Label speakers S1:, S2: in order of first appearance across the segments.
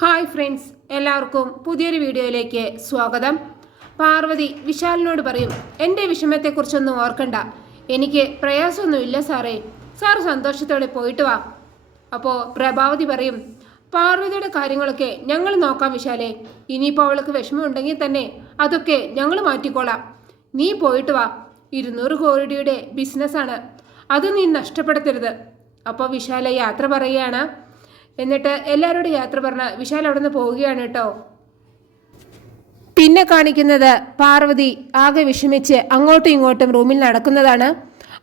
S1: Hi friends എല്ലാവർക്കും പുതിയൊരു വീഡിയോയിലേക്ക് സ്വാഗതം. പാർവതി വിശാലിനോട് പറയും എന്റെ വിഷമത്തെക്കുറിച്ചൊന്നും ഓർക്കണ്ട. എനിക്ക് പ്രയാസമൊന്നുമില്ല സാറേ. സാർ സന്തോഷത്തോടെ പോയിട്ട് വാ. അപ്പോൾ പ്രഭാവതി പറയും പാർവതിയുടെ കാര്യങ്ങളൊക്കെ ഞങ്ങൾ നോക്കാം വിശാലെ. ഇനിയിപ്പോൾ അവൾക്ക് വിഷമമുണ്ടെങ്കിൽ തന്നെ അതൊക്കെ ഞങ്ങൾ മാറ്റിക്കോളാം. നീ പോയിട്ട് വാ. ഇരുന്നൂറ് കോടിയുടെ ബിസിനസ്സാണ് അത് നീ നഷ്ടപ്പെടുത്തരുത്. അപ്പോൾ വിശാല യാത്ര പറയുകയാണ് എന്നിട്ട് എല്ലാവരോടും യാത്ര പറഞ്ഞ വിശാൽ അവിടെ നിന്ന് പോവുകയാണ് കേട്ടോ. പിന്നെ കാണിക്കുന്നത് പാർവതി ആകെ വിഷമിച്ച് അങ്ങോട്ടും ഇങ്ങോട്ടും റൂമിൽ നടക്കുന്നതാണ്.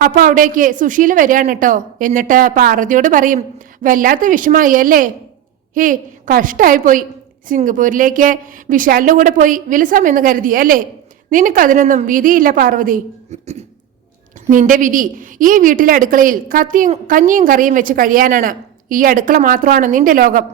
S1: അപ്പോൾ അവിടേക്ക് സുശീല വരികയാണ് കേട്ടോ. എന്നിട്ട് പാർവതിയോട് പറയും വല്ലാത്ത വിഷമായി അല്ലേ? ഹേ കഷ്ടായി പോയി സിംഗപ്പൂരിലേക്ക് വിശാലിന്റെ കൂടെ പോയി വിലസാമെന്ന് കരുതി അല്ലേ? നിനക്കതിനൊന്നും വിധിയില്ല പാർവതി. നിന്റെ വിധി ഈ വീട്ടിലെ അടുക്കളയിൽ കത്തിയും കഞ്ഞിയും കറിയും വെച്ച് കഴിയാനാണ്. ഈ അടുക്കള മാത്രമാണ് നിന്റെ ലോകം.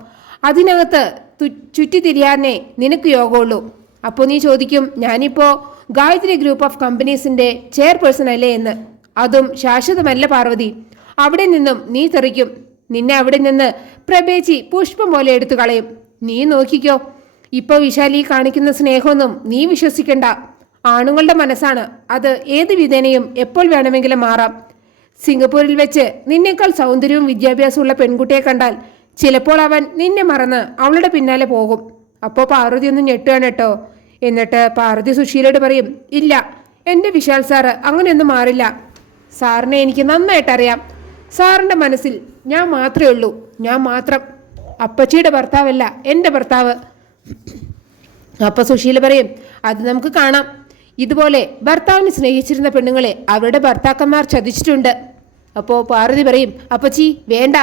S1: അതിനകത്ത് ചുറ്റി ചുറ്റിത്തിരിയാനേ നിനക്ക് യോഗമുള്ളൂ. അപ്പോൾ നീ ചോദിക്കും ഞാനിപ്പോൾ ഗായത്രി ഗ്രൂപ്പ് ഓഫ് കമ്പനീസിന്റെ ചെയർപേഴ്സൺ അല്ലേ എന്ന്. അതും ശാശ്വതമല്ല പാർവതി. അവിടെ നിന്നും നീ തെറിക്കും. നിന്നെ അവിടെ നിന്ന് പ്രഭേച്ചി പുഷ്പം പോലെ എടുത്തു കളയും. നീ നോക്കിക്കോ ഇപ്പോൾ വിശാലി കാണിക്കുന്ന സ്നേഹമൊന്നും നീ വിശ്വസിക്കണ്ട. ആണുങ്ങളുടെ മനസ്സാണ്. അത് ഏത് വിധേനയും എപ്പോൾ വേണമെങ്കിലും മാറാം. സിംഗപ്പൂരിൽ വെച്ച് നിന്നേക്കാൾ സൗന്ദര്യവും വിദ്യാഭ്യാസമുള്ള പെൺകുട്ടിയെ കണ്ടാൽ ചിലപ്പോൾ അവൻ നിന്നെ മറന്ന് അവളുടെ പിന്നാലെ പോകും. അപ്പോൾ പാർവതി ഒന്ന് ഞെട്ടുകയാണ് കേട്ടോ. എന്നിട്ട് പാർവതി സുശീലയോട് പറയും ഇല്ല എന്റെ വിശാൽ സാറ് അങ്ങനെയൊന്നും മാറില്ല. സാറിനെ എനിക്ക് നന്നായിട്ടറിയാം സാറിന്റെ മനസ്സിൽ ഞാൻ മാത്രമേ ഉള്ളൂ. ഞാൻ മാത്രം അപ്പച്ചിയുടെ ഭർത്താവല്ല എന്റെ ഭർത്താവ്. അപ്പൊ സുശീല പറയും അത് നമുക്ക് കാണാം. ഇതുപോലെ ഭർത്താവിനെ സ്നേഹിച്ചിരുന്ന പെണ്ണുങ്ങളെ അവരുടെ ഭർത്താക്കന്മാർ ചതിച്ചിട്ടുണ്ട്. അപ്പോൾ പാർവതി പറയും അപ്പച്ചി വേണ്ട.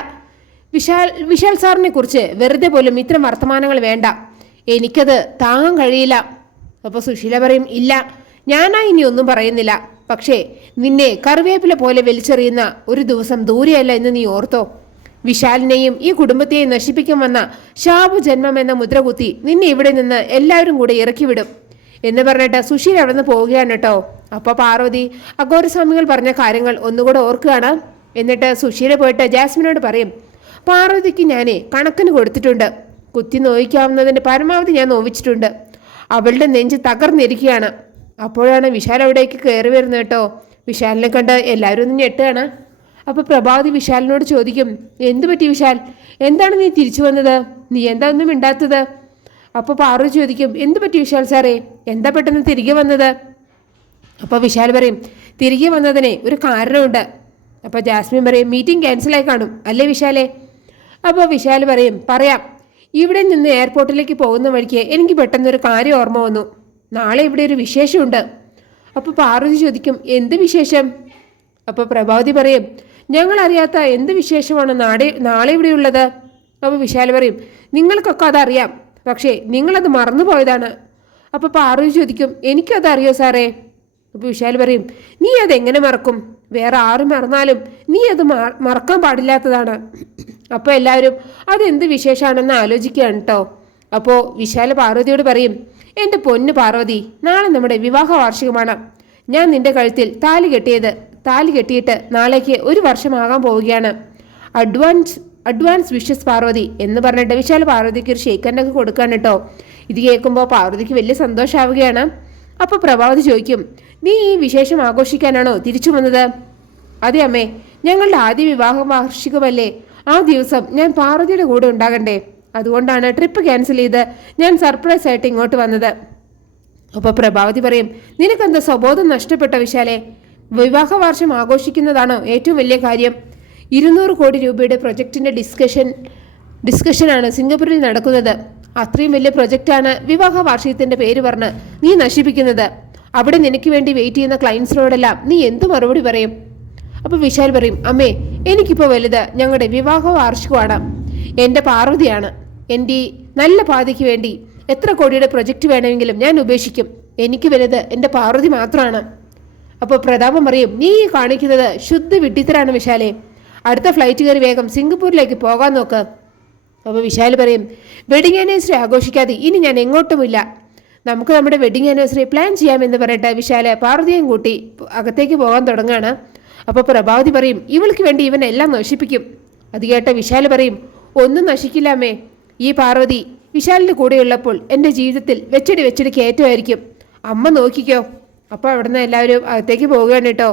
S1: വിശാൽ വിശാൽ സാറിനെ കുറിച്ച് വെറുതെ പോലും ഇത്തരം വർത്തമാനങ്ങൾ വേണ്ട. എനിക്കത് താങ്ങാൻ കഴിയില്ല. അപ്പോൾ സുശീല പറയും ഇല്ല. ഞാനാ ഇനി ഒന്നും പറയുന്നില്ല. പക്ഷേ നിന്നെ കറിവേപ്പില പോലെ വലിച്ചെറിയുന്ന ഒരു ദിവസം ദൂരെയല്ല എന്ന് നീ ഓർത്തോ. വിശാലിനെയും ഈ കുടുംബത്തെയും നശിപ്പിക്കാൻ വന്ന ശാപു ജന്മം എന്ന മുദ്രകുത്തി നിന്നെ ഇവിടെ നിന്ന് എല്ലാവരും കൂടെ ഇറക്കിവിടും. എന്ന് പറഞ്ഞിട്ട് സുശീൽ അവിടെ നിന്ന് പോവുകയാണ് കേട്ടോ. അപ്പോൾ പാർവതി അഘോരസ്വാമികൾ പറഞ്ഞ കാര്യങ്ങൾ ഒന്നുകൂടെ ഓർക്കുകയാണ്. എന്നിട്ട് സുശീല പോയിട്ട് ജാസ്മിനോട് പറയും പാർവതിക്ക് ഞാനേ കണക്കിന് കൊടുത്തിട്ടുണ്ട്. കുത്തി നോയിക്കാവുന്നതിന്റെ പരമാവധി ഞാൻ നോവിച്ചിട്ടുണ്ട്. അവളുടെ നെഞ്ച് തകർന്നിരിക്കുകയാണ്. അപ്പോഴാണ് വിശാൽ അവിടേക്ക് കയറി വരുന്നത് കേട്ടോ. വിശാലിനെ കണ്ട് എല്ലാവരും ഒന്ന് ഞെട്ടുകയാണ്. അപ്പോൾ പ്രഭാവതി വിശാലിനോട് ചോദിക്കും എന്തു പറ്റി വിശാൽ? എന്താണ് നീ തിരിച്ചു വന്നത്? നീ എന്താ ഒന്നും മിണ്ടാത്തത്? അപ്പോൾ പാറു ചോദിക്കും എന്ത് പറ്റി വിശാൽ സാറേ? എന്താ പെട്ടെന്ന് തിരികെ വന്നത്? അപ്പോൾ വിശാൽ പറയും തിരികെ വന്നതിനെ ഒരു കാരണമുണ്ട്. അപ്പോൾ ജാസ്മിൻ പറയും മീറ്റിംഗ് ക്യാൻസലായി കാണും അല്ലേ വിശാലേ? അപ്പോൾ വിശാൽ പറയും പറയാം. ഇവിടെ നിന്ന് എയർപോർട്ടിലേക്ക് പോകുന്ന വഴിക്ക് എനിക്ക് പെട്ടെന്നൊരു കാര്യം ഓർമ്മ വന്നു. നാളെ ഇവിടെ ഒരു വിശേഷമുണ്ട്. അപ്പോൾ പാർവതി ചോദിക്കും എന്ത് വിശേഷം? അപ്പോൾ പ്രഭാവതി പറയും ഞങ്ങൾ അറിയാത്ത എന്ത് വിശേഷമാണ് നാളെ നാളെ ഇവിടെയുള്ളത്? അപ്പോൾ വിശാൽ പറയും നിങ്ങൾക്കൊക്കെ അതറിയാം. പക്ഷേ നിങ്ങളത് മറന്നുപോയതാണ്. അപ്പോൾ പാർവതി ചോദിക്കും എനിക്കതറിയോ സാറേ? അപ്പോൾ വിശാൽ പറയും നീ അതെങ്ങനെ മറക്കും? വേറെ ആരും മറന്നാലും നീ അത് മറക്കാൻ പാടില്ലാത്തതാണ്. അപ്പോൾ എല്ലാവരും അതെന്ത് വിശേഷമാണെന്ന് ആലോചിക്കുകയാണ് കേട്ടോ അപ്പോൾ വിശാൽ പാർവതിയോട് പറയും എന്റെ പൊന്ന് പാർവതി നാളെ നമ്മുടെ വിവാഹ വാർഷികമാണ്. ഞാൻ നിന്റെ കഴുത്തിൽ താലി കെട്ടിയത് താലി കെട്ടിയിട്ട് നാളേക്ക് ഒരു വർഷമാകാൻ പോവുകയാണ്. അഡ്വാൻസ് അഡ്വാൻസ് വിഷസ് പാർവതി എന്ന് പറഞ്ഞിട്ട് വിശാൽ പാർവതിക്ക് ഒരു ഷെയ്ക്കന്റൊക്കെ കൊടുക്കാൻ കേട്ടോ. ഇത് കേൾക്കുമ്പോൾ പാർവതിക്ക് വലിയ സന്തോഷമാവുകയാണ് അപ്പോൾ പ്രഭാവതി ചോദിക്കും നീ ഈ വിശേഷം ആഘോഷിക്കാനാണോ തിരിച്ചു വന്നത്? അതെ അമ്മേ ഞങ്ങളുടെ ആദ്യ വിവാഹ വാർഷികമല്ലേ. ആ ദിവസം ഞാൻ പാർവതിയുടെ കൂടെ ഉണ്ടാകണ്ടേ. അതുകൊണ്ടാണ് ട്രിപ്പ് ക്യാൻസൽ ചെയ്ത് ഞാൻ സർപ്രൈസ് ആയിട്ട് ഇങ്ങോട്ട് വന്നത്. അപ്പോൾ പ്രഭാവതി പറയും നിനക്കെന്താ സ്വബോധം നഷ്ടപ്പെട്ട വിശാലെ? വിവാഹ വാർഷം ആഘോഷിക്കുന്നതാണോ ഏറ്റവും വലിയ കാര്യം? ഇരുന്നൂറ് കോടി രൂപയുടെ പ്രൊജക്ടിന്റെ ഡിസ്കഷൻ ഡിസ്കഷനാണ് സിംഗപ്പൂരിൽ നടക്കുന്നത്. അത്രയും വലിയ പ്രൊജക്റ്റാണ് വിവാഹ വാർഷികത്തിന്റെ പേര് പറഞ്ഞ് നീ നശിപ്പിക്കുന്നത്. അവിടെ നിനക്ക് വേണ്ടി വെയിറ്റ് ചെയ്യുന്ന ക്ലയൻസിനോടെല്ലാം നീ എന്ത് മറുപടി പറയും? അപ്പോൾ വിശാൽ പറയും അമ്മേ എനിക്കിപ്പോൾ വലുത് ഞങ്ങളുടെ വിവാഹ വാർഷികമാണ്. എന്റെ പാർവതിയാണ്. എന്റെ നല്ല പാതിക്ക് വേണ്ടി എത്ര കോടിയുടെ പ്രൊജക്റ്റ് വേണമെങ്കിലും ഞാൻ ഉപേക്ഷിക്കും. എനിക്ക് വലുത് എന്റെ പാർവതി മാത്രമാണ് അപ്പോൾ പ്രതാപം പറയും നീ കാണിക്കുന്നത് ശുദ്ധ വിഡ്ഢിത്തരാണ് വിശാലെ. അടുത്ത ഫ്ലൈറ്റ് കയറി വേഗം സിംഗപ്പൂരിലേക്ക് പോകാൻ നോക്ക്. അപ്പോൾ വിശാൽ പറയും വെഡിങ് ആനിവേഴ്സറി ആഘോഷിക്കാതെ ഇനി ഞാൻ എങ്ങോട്ടുമില്ല. നമുക്ക് നമ്മുടെ വെഡിങ് ആനിവേഴ്സറി പ്ലാൻ ചെയ്യാമെന്ന് പറയട്ടെ വിശാൽ പാർവതിയും കൂട്ടി അകത്തേക്ക് പോകാൻ തുടങ്ങുകയാണ് അപ്പോൾ പ്രഭാവതി പറയും ഇവൾക്ക് വേണ്ടി ഇവനെല്ലാം നശിപ്പിക്കും. അത് കേട്ട വിശാൽ പറയും ഒന്നും നശിക്കില്ലാമേ ഈ പാർവതി വിശാലിന്റെ കൂടെയുള്ളപ്പോൾ എന്റെ ജീവിതത്തിൽ വെച്ചടി വെച്ചടി കയറ്റമായിരിക്കും. അമ്മ നോക്കിക്കോ. അപ്പോൾ അവിടുന്ന് എല്ലാവരും അകത്തേക്ക് പോവുകയാണ് കേട്ടോ.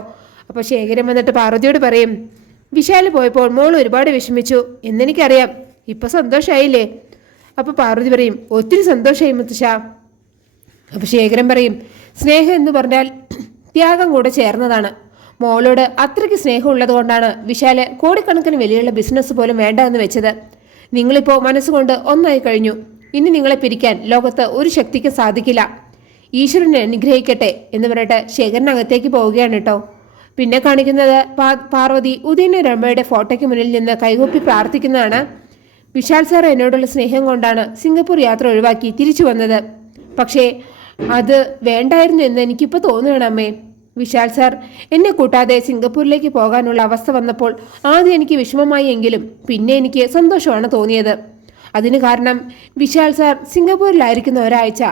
S1: അപ്പോൾ ശേഖരൻ വന്നിട്ട് പാർവതിയോട് പറയും വിശാൽ പോയപ്പോൾ മോൾ ഒരുപാട് വിഷമിച്ചു. എന്നെനിക്കറിയാം. ഇപ്പൊ സന്തോഷമായില്ലേ അപ്പൊ പാർവതി പറയും ഒത്തിരി സന്തോഷമായി മുത്തശ്ശ. അപ്പൊ ശേഖരൻ പറയും സ്നേഹം എന്ന് പറഞ്ഞാൽ ത്യാഗം കൂടെ ചേർന്നതാണ്. മോളോട് അത്രയ്ക്ക് സ്നേഹമുള്ളത് കൊണ്ടാണ് വിശാൽ കോടിക്കണക്കിന് വിലയുള്ള ബിസിനസ് പോലും വേണ്ട എന്ന് വെച്ചത്. നിങ്ങളിപ്പോൾ മനസ്സുകൊണ്ട് ഒന്നായി കഴിഞ്ഞു. ഇനി നിങ്ങളെ പിരിക്കാൻ ലോകത്ത് ഒരു ശക്തിക്ക് സാധിക്കില്ല. ഈശ്വരനെ അനുഗ്രഹിക്കട്ടെ എന്ന് പറയട്ടെ ശേഖരനകത്തേക്ക് പോവുകയാണ് കേട്ടോ. പിന്നെ കാണിക്കുന്നത് പാർവതി ഉദയന രമയുടെ ഫോട്ടോയ്ക്ക് മുന്നിൽ നിന്ന് കൈകൂപ്പി പ്രാർത്ഥിക്കുന്നതാണ്. വിശാൽ സാർ എന്നോടുള്ള സ്നേഹം കൊണ്ടാണ് സിംഗപ്പൂർ യാത്ര ഒഴിവാക്കി തിരിച്ചു വന്നത്. പക്ഷേ അത് വേണ്ടായിരുന്നു എന്ന് എനിക്കിപ്പോൾ തോന്നുകയാണ് അമ്മേ. വിശാൽ സാർ എന്നെ കൂട്ടാതെ സിംഗപ്പൂരിലേക്ക് പോകാനുള്ള അവസ്ഥ വന്നപ്പോൾ ആദ്യം എനിക്ക് വിഷമമായി എങ്കിലും പിന്നെ എനിക്ക് സന്തോഷമാണ് തോന്നിയത്. അതിന് കാരണം വിശാൽ സാർ സിംഗപ്പൂരിലായിരിക്കുന്ന ഒരാഴ്ച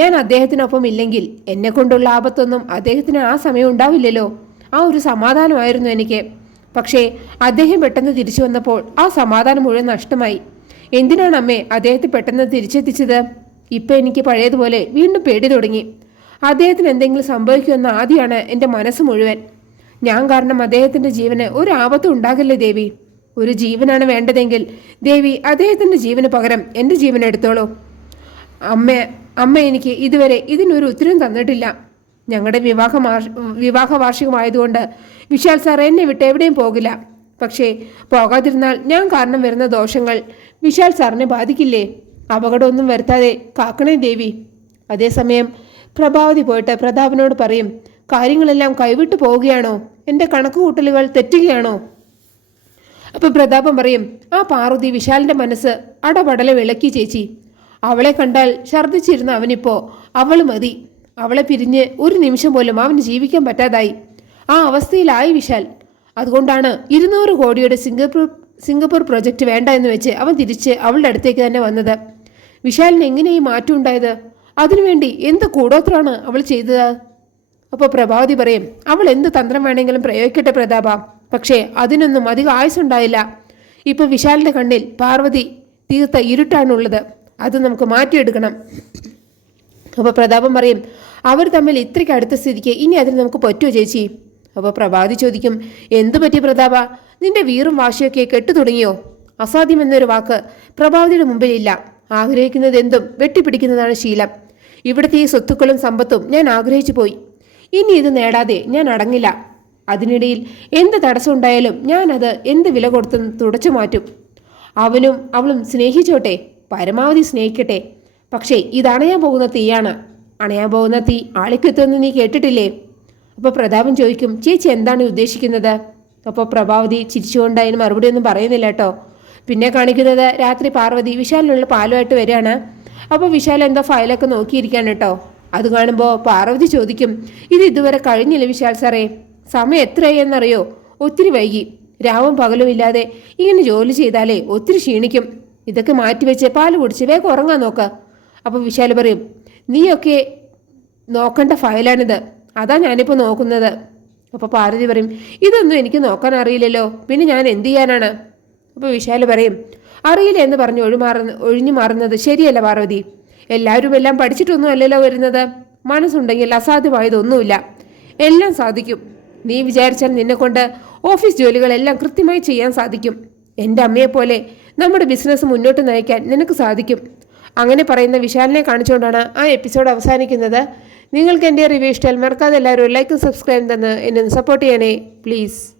S1: ഞാൻ അദ്ദേഹത്തിനൊപ്പം ഇല്ലെങ്കിൽ എന്നെ കൊണ്ടുള്ള ആപത്തൊന്നും അദ്ദേഹത്തിന് ആ സമയം ഉണ്ടാവില്ലല്ലോ. ആ ഒരു സമാധാനമായിരുന്നു എനിക്ക്. പക്ഷേ അദ്ദേഹം പെട്ടെന്ന് തിരിച്ചു വന്നപ്പോൾ ആ സമാധാനം മുഴുവൻ നഷ്ടമായി. എന്തിനാണ് അമ്മേ അദ്ദേഹത്തെ പെട്ടെന്ന് തിരിച്ചെത്തിച്ചത്? ഇപ്പം എനിക്ക് പഴയതുപോലെ വീണ്ടും പേടി തുടങ്ങി. അദ്ദേഹത്തിന് എന്തെങ്കിലും സംഭവിക്കുമെന്ന ആദ്യമാണ് എന്റെ മനസ്സ് മുഴുവൻ. ഞാൻ കാരണം അദ്ദേഹത്തിന്റെ ജീവന് ഒരു ആപത്തും ഉണ്ടാകില്ലേ ദേവി? ഒരു ജീവനാണ് വേണ്ടതെങ്കിൽ ദേവി അദ്ദേഹത്തിന്റെ ജീവന് പകരം എന്റെ ജീവൻ എടുത്തോളൂ അമ്മ അമ്മ എനിക്ക് ഇതുവരെ ഇതിനൊരു ഉത്തരം തന്നിട്ടില്ല. ഞങ്ങളുടെ വിവാഹ വിവാഹ വാർഷികമായതുകൊണ്ട് വിശാൽ സാർ എന്നെ വിട്ട് എവിടെയും പോകില്ല. പക്ഷേ പോകാതിരുന്നാൽ ഞാൻ കാരണം വരുന്ന ദോഷങ്ങൾ വിശാൽ സാറിനെ ബാധിക്കില്ലേ? അപകടമൊന്നും വരുത്താതെ കാക്കണേ ദേവി. അതേസമയം പ്രഭാവതി പോയിട്ട് പ്രതാപനോട് പറയും കാര്യങ്ങളെല്ലാം കൈവിട്ടു പോവുകയാണോ? എന്റെ കണക്കുകൂട്ടലുകൾ തെറ്റുകയാണോ? അപ്പൊ പ്രതാപം പറയും ആ പാർവതി വിശാലിന്റെ മനസ്സ് അടപടലെ വിളക്കി ചേച്ചി. അവളെ കണ്ടാൽ ഛർദ്ദിച്ചിരുന്ന അവനിപ്പോ അവൾ മതി. അവളെ പിരിഞ്ഞ് ഒരു നിമിഷം പോലും അവന് ജീവിക്കാൻ പറ്റാതായി. ആ അവസ്ഥയിലായി വിശാൽ. അതുകൊണ്ടാണ് ഇരുന്നൂറ് കോടിയുടെ സിംഗപ്പൂർ സിംഗപ്പൂർ പ്രൊജക്റ്റ് വേണ്ട എന്ന് വെച്ച് അവൻ തിരിച്ച് അവളുടെ അടുത്തേക്ക് തന്നെ വന്നത്. വിശാലിന് എങ്ങനെ ഈ മാറ്റം ഉണ്ടായത്? അതിനുവേണ്ടി എന്ത് കൂടോത്രമാണ് അവൾ ചെയ്തത്? അപ്പോൾ പ്രഭാവതി പറയും അവൾ എന്ത് തന്ത്രം വേണമെങ്കിലും പ്രയോഗിക്കട്ടെ പ്രതാപ. പക്ഷേ അതിനൊന്നും അധികം ആയുസുണ്ടായില്ല ഇപ്പോൾ വിശാലിന്റെ കണ്ണിൽ പാർവതി തീർത്ത ഇരുട്ടാണുള്ളത്. അത് നമുക്ക് മാറ്റിയെടുക്കണം. അപ്പോൾ പ്രതാപം പറയും അവർ തമ്മിൽ ഇത്രയ്ക്ക് അടുത്ത സ്ഥിതിക്ക് ഇനി അതിന് നമുക്ക് പറ്റുമോ ചേച്ചി? അപ്പോൾ പ്രഭാതി ചോദിക്കും എന്തു പറ്റി പ്രതാപ? നിന്റെ വീറും വാശിയൊക്കെ കെട്ടു തുടങ്ങിയോ? അസാധ്യം എന്നൊരു വാക്ക് പ്രഭാതിയുടെ മുമ്പിലില്ല. ആഗ്രഹിക്കുന്നത് എന്തും വെട്ടിപ്പിടിക്കുന്നതാണ് ശീലം. ഇവിടുത്തെ ഈ സ്വത്തുക്കളും സമ്പത്തും ഞാൻ ആഗ്രഹിച്ചു പോയി. ഇനി ഇത് നേടാതെ ഞാൻ അടങ്ങില്ല. അതിനിടയിൽ എന്ത് തടസ്സുണ്ടായലും ഞാൻ അത് എന്ത് വില കൊടുത്തും തുടച്ചു മാറ്റും. അവനും അവളും സ്നേഹിച്ചോട്ടെ പരമാവധി സ്നേഹിക്കട്ടെ. പക്ഷേ ഇത് അണയാൻ പോകുന്ന തീയാണ്. അണയാൻ പോകുന്ന തീ ആളിക്കെത്തുമെന്ന് നീ കേട്ടിട്ടില്ലേ? അപ്പോൾ പ്രതാപൻ ചോദിക്കും ചേച്ചി എന്താണ് ഉദ്ദേശിക്കുന്നത്? അപ്പോൾ പ്രഭാവതി ചിരിച്ചുകൊണ്ട് അതിന് മറുപടി ഒന്നും പറയുന്നില്ല കേട്ടോ. പിന്നെ കാണിക്കുന്നത് രാത്രി പാർവതി വിശാലിനുള്ള പാലുമായിട്ട് വരികയാണ്. അപ്പോൾ വിശാൽ എന്തോ ഫയലൊക്കെ നോക്കിയിരിക്കുകയാണ് കേട്ടോ. അത് കാണുമ്പോൾ പാർവതി ചോദിക്കും ഇത് ഇതുവരെ കഴിഞ്ഞില്ല വിശാൽ സാറേ? സമയം എത്രയായി എന്നറിയോ? ഒത്തിരി വൈകി. രാവും പകലും ഇല്ലാതെ ഇങ്ങനെ ജോലി ചെയ്താലേ ഒത്തിരി ക്ഷീണിക്കും. ഇതൊക്കെ മാറ്റിവെച്ച് പാൽ കുടിച്ച് വേഗം ഉറങ്ങാൻ നോക്ക്. അപ്പോൾ വിശാൽ പറയും നീയൊക്കെ നോക്കേണ്ട ഫയലാണിത്. അതാ ഞാനിപ്പോൾ നോക്കുന്നത്. അപ്പോൾ പാർവതി പറയും ഇതൊന്നും എനിക്ക് നോക്കാൻ അറിയില്ലല്ലോ. പിന്നെ ഞാൻ എന്ത് ചെയ്യാനാണ്? അപ്പോൾ വിശാൽ പറയും അറിയില്ല എന്ന് പറഞ്ഞ് ഒഴിമാറുന്ന ഒഴിഞ്ഞു മാറുന്നത് ശരിയല്ല പാർവതി. എല്ലാവരും എല്ലാം പഠിച്ചിട്ടൊന്നും അല്ലല്ലോ വരുന്നത്. മനസ്സുണ്ടെങ്കിൽ അസാധ്യമായതൊന്നുമില്ല. എല്ലാം സാധിക്കും. നീ വിചാരിച്ചാൽ നിന്നെക്കൊണ്ട് ഓഫീസ് ജോലികളെല്ലാം കൃത്യമായി ചെയ്യാൻ സാധിക്കും. എന്റെ അമ്മയെപ്പോലെ നമ്മുടെ ബിസിനസ് മുന്നോട്ട് നയിക്കാൻ നിനക്ക് സാധിക്കും. അങ്ങനെ പറയുന്ന വിശാലിനെ കാണിച്ചുകൊണ്ടാണ് ആ എപ്പിസോഡ് അവസാനിക്കുന്നത്. നിങ്ങൾക്ക് എന്റെ റിവ്യൂ ഇഷ്ടം മറക്കാതെ എല്ലാവരും ലൈക്കും സബ്സ്ക്രൈബ് തന്ന് എന്നെ സപ്പോർട്ട് ചെയ്യണേ പ്ലീസ്